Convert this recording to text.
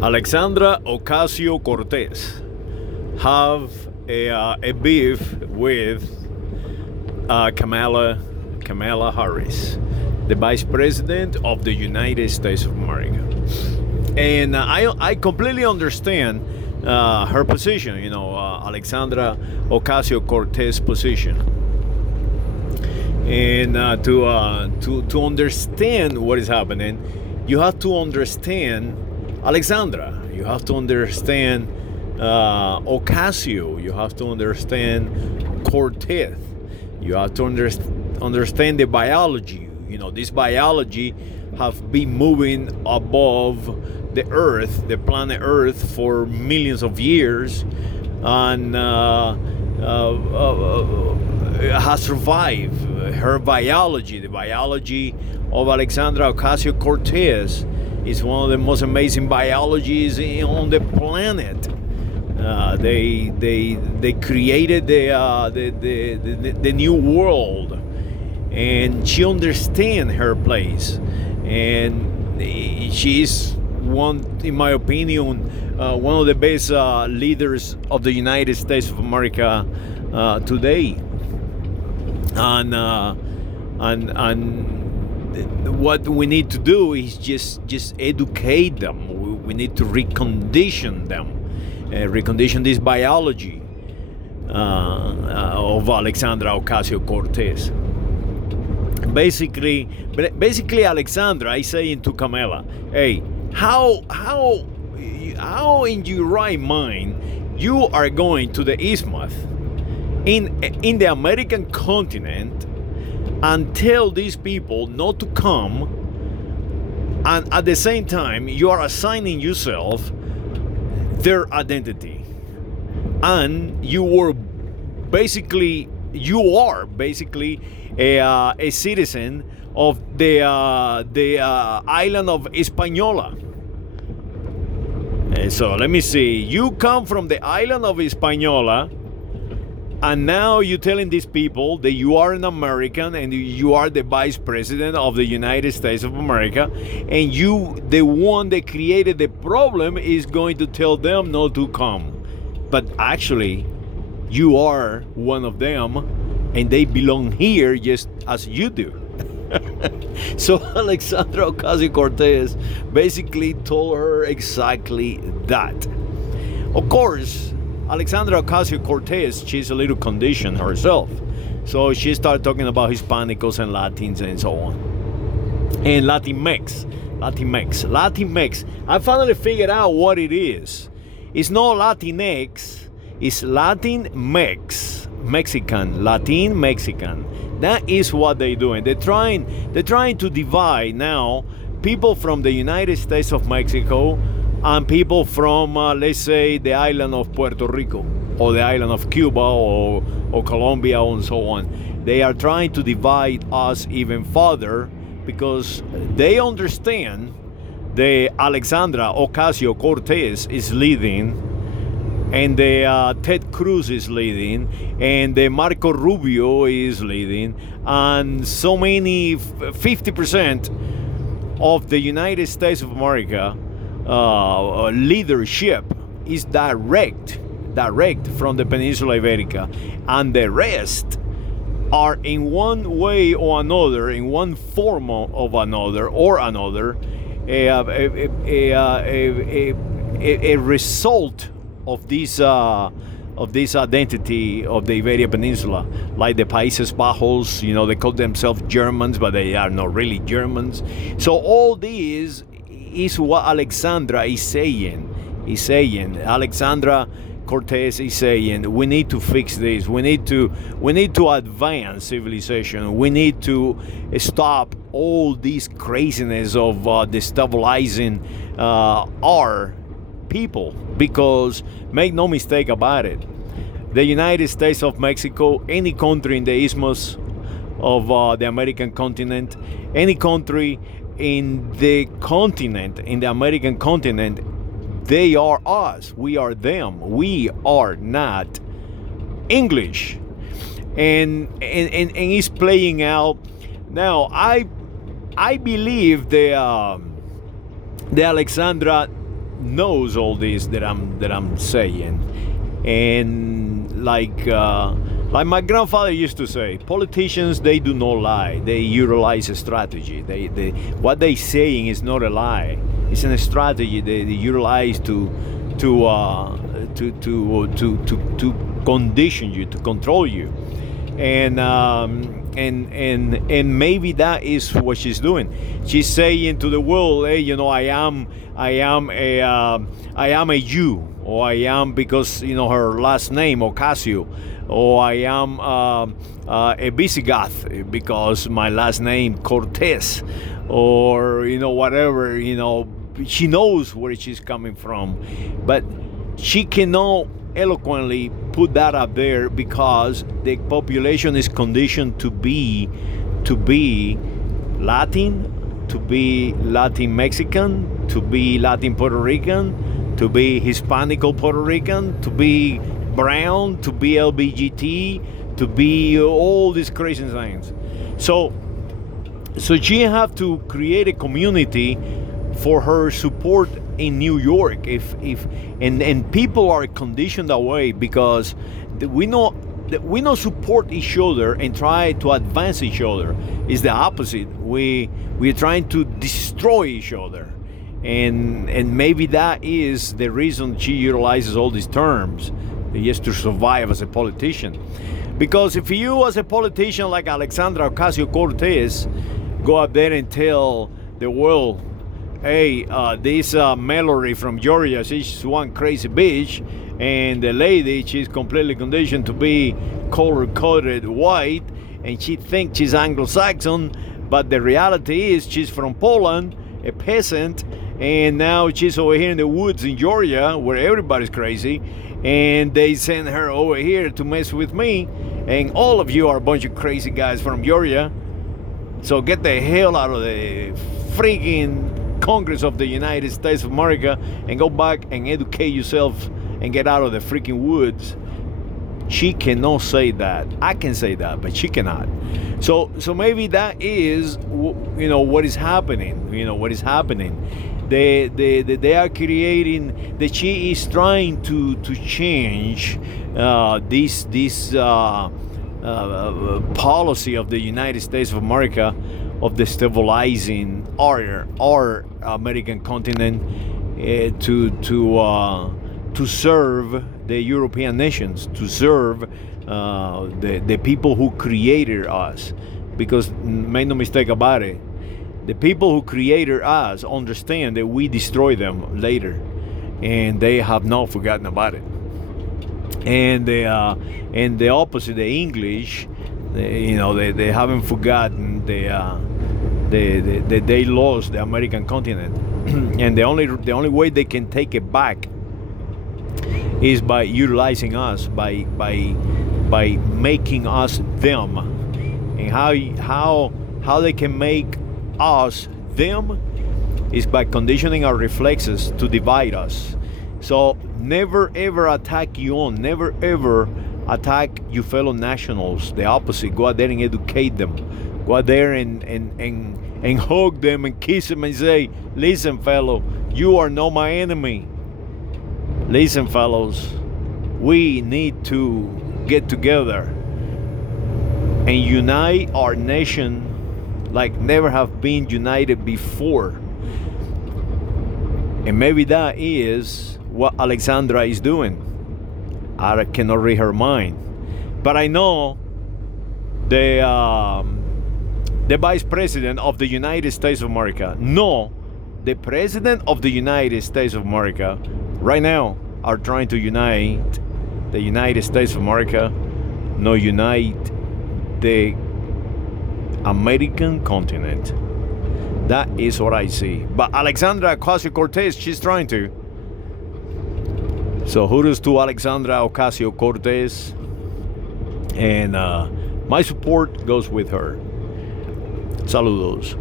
Alexandra Ocasio Cortez have a beef with Kamala Harris, the Vice President of the United States of America. And I completely understand her position, Alexandra Ocasio Cortez position. And to understand what is happening, you have to understand Alexandra. You have to understand Ocasio. You have to understand Cortez. You have to understand the biology. This biology have been moving above the Earth, the planet Earth, for millions of years, and has survived. Her biology, the biology of Alexandra Ocasio-Cortez, is one of the most amazing biologies on the planet. They created the new world, and she understands her place, and she is one, in my opinion, one of the best leaders of the United States of America today. And what we need to do is just educate them. We need to recondition them, recondition this biology of Alexandra Ocasio-Cortez. Basically, Alexandra is saying to Kamala, "Hey, how in your right mind you are going to the isthmus in the American continent and tell these people not to come, and at the same time you are assigning yourself their identity, and you are basically a citizen of the island of Hispaniola." So let me see. You come from the island of Hispaniola, and now you're telling these people that you are an American and you are the Vice President of the United States of America, and you, the one that created the problem, is going to tell them not to come. But actually, you are one of them, and they belong here just as you do. So Alexandra Ocasio-Cortez basically told her exactly that. Of course, Alexandra Ocasio-Cortez, she's a little conditioned herself. So she started talking about Hispanicos and Latins and so on. And Latinx. I finally figured out what it is. It's not Latinx, it's Latinx. Latin Mexican. That is what they're doing. They're trying to divide now people from the United States of Mexico and people from, let's say, the island of Puerto Rico or the island of Cuba or Colombia and so on. They are trying to divide us even further because they understand the Alexandra Ocasio-Cortez is leading, and the Ted Cruz is leading, and the Marco Rubio is leading, and so many 50% of the United States of America leadership is direct from the Peninsula Iberica, and the rest are in one way or another, in one form of another a result of this identity of the Iberian Peninsula, like the Países Bajos. They call themselves Germans, but they are not really Germans. So all this is what Alexandra is saying. Alexandra Cortez is saying, we need to fix this. We need to advance civilization. We need to stop all this craziness of destabilizing our people, because make no mistake about it, the United States of Mexico, any country in the isthmus of the American continent, any country in the American continent, they are us, we are them, we are not English, and it's playing out now. I believe the Alexandra knows all this that I'm saying, and like my grandfather used to say, politicians, they do not lie. They utilize a strategy. They what they saying is not a lie. It's a strategy they utilize to condition you, to control you, and maybe that is what she's doing. She's saying to the world, hey, I am a Jew, or I am, because her last name Ocasio, or I am a Visigoth because my last name Cortez, or whatever. She knows where she's coming from, but she cannot eloquently put that up there because the population is conditioned to be Latin, to be Latin Mexican, to be Latin Puerto Rican, to be Hispanic Puerto Rican, to be brown, to be LBGT, to be all these crazy things. So she have to create a community for her support in New York. And people are conditioned that way because we not support each other and try to advance each other. It's the opposite. We're trying to destroy each other, and maybe that is the reason she utilizes all these terms just to survive as a politician. Because if you, as a politician like Alexandra Ocasio-Cortez, go up there and tell the world, hey, this Mallory from Georgia, she's one crazy bitch, and the lady, she's completely conditioned to be color-coded white, and she thinks she's Anglo-Saxon, but the reality is she's from Poland, a peasant, and now she's over here in the woods in Georgia, where everybody's crazy, and they send her over here to mess with me, and all of you are a bunch of crazy guys from Georgia, so get the hell out of the freaking Congress of the United States of America and go back and educate yourself and get out of the freaking woods. She cannot say that. I can say that, but she cannot. So maybe that is what is happening. What is happening. They are creating, that she is trying to change this policy of the United States of America of destabilizing our American continent to serve the European nations, to serve the people who created us. Because make no mistake about it, the people who created us understand that we destroy them later, and they have not forgotten about it. And the opposite, the English, they haven't forgotten they lost the American continent, and the only way they can take it back is by utilizing us, by making us them. And how they can make us them is by conditioning our reflexes to divide us. So never ever attack never ever attack your fellow nationals. The opposite. Go out there and educate them. Go out there and hug them and kiss them and say, listen, fellow, you are not my enemy. Listen, fellows, we need to get together and unite our nation like never have been united before. And maybe that is what Alexandra is doing. I cannot read her mind, but I know the vice president of the United States of America, no, the president of the United States of America right now are trying to unite the United States of America, no, unite the American continent. That is what I see. But Alexandra Ocasio-Cortez, she's trying to. So kudos to Alexandra Ocasio-Cortez, and my support goes with her. Saludos.